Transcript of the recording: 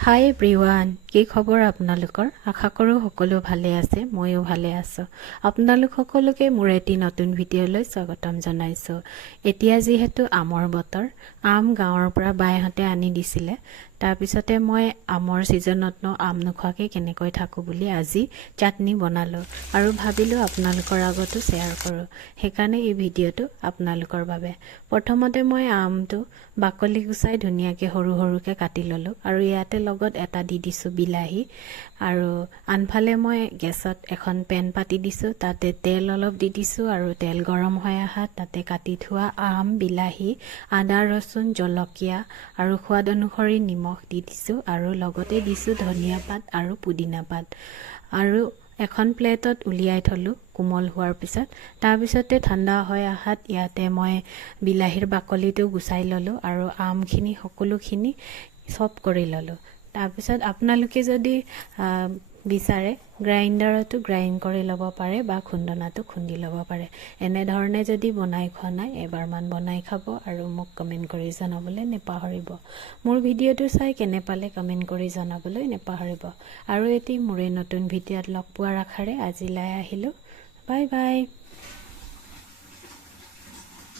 হাই everyone, কি খবৰ আপোনালোকৰ? আশা কৰোঁ সকলো ভালে আছে। ময়ো ভালে আছোঁ। আপোনালোক সকলোকে মোৰ এটি নতুন ভিডিঅ'লৈ স্বাগতম জনাইছোঁ। এতিয়া যিহেতু আমৰ বতৰ, আম গাঁৱৰ পৰা বাইহঁতে আনি দিছিলে। তাৰপিছতে মই আমৰ ছিজনতনো আম নোখোৱাকৈ কেনেকৈ থাকোঁ বুলি আজি চাটনি বনালোঁ আৰু ভাবিলোঁ আপোনালোকৰ আগতো শ্বেয়াৰ কৰোঁ। সেইকাৰণে এই ভিডিঅ'টো আপোনালোকৰ বাবে। প্ৰথমতে মই আমটো বাকলি গুচাই ধুনীয়াকৈ সৰু সৰুকৈ কাটি ল'লোঁ আৰু ইয়াতে লগত এটা দি দিছোঁ বিলাহী আৰু আনফালে মই গেছত এখন পেন পাতি দিছোঁ। তাতে তেল অলপ দি দিছোঁ আৰু তেল গৰম হৈ অহাত তাতে কাটি থোৱা আম, বিলাহী, আদা, ৰচুন, জলকীয়া আৰু সোৱাদ অনুসৰি নিমখ দি দিছোঁ আৰু লগতে দিছোঁ ধনিয়া পাত আৰু পুদিনা পাত আৰু এখন প্লেটত উলিয়াই থলোঁ কোমল হোৱাৰ পিছত। তাৰপিছতে ঠাণ্ডা হৈ অহাত ইয়াতে মই বিলাহীৰ বাকলিটো গুচাই ল'লোঁ আৰু আমখিনি সকলোখিনি চপ কৰি ল'লোঁ। তাৰপিছত আপোনালোকে যদি বিচাৰে গ্ৰাইণ্ডাৰতো গ্ৰাইণ্ড কৰি ল'ব পাৰে বা খুন্দনাটো খুন্দি ল'ব পাৰে। এনেধৰণে যদি বনাই খোৱা নাই এবাৰমান বনাই খাব আৰু মোক কমেণ্ট কৰি জনাবলৈ নেপাহৰিব। মোৰ ভিডিঅ'টো চাই কেনে পালে কমেণ্ট কৰি জনাবলৈ নেপাহৰিব। আৰু এটি মোৰে নতুন ভিডিঅ'ত লগ পোৱাৰ আশাৰে আজিলৈ আহিলোঁ। Bye bye.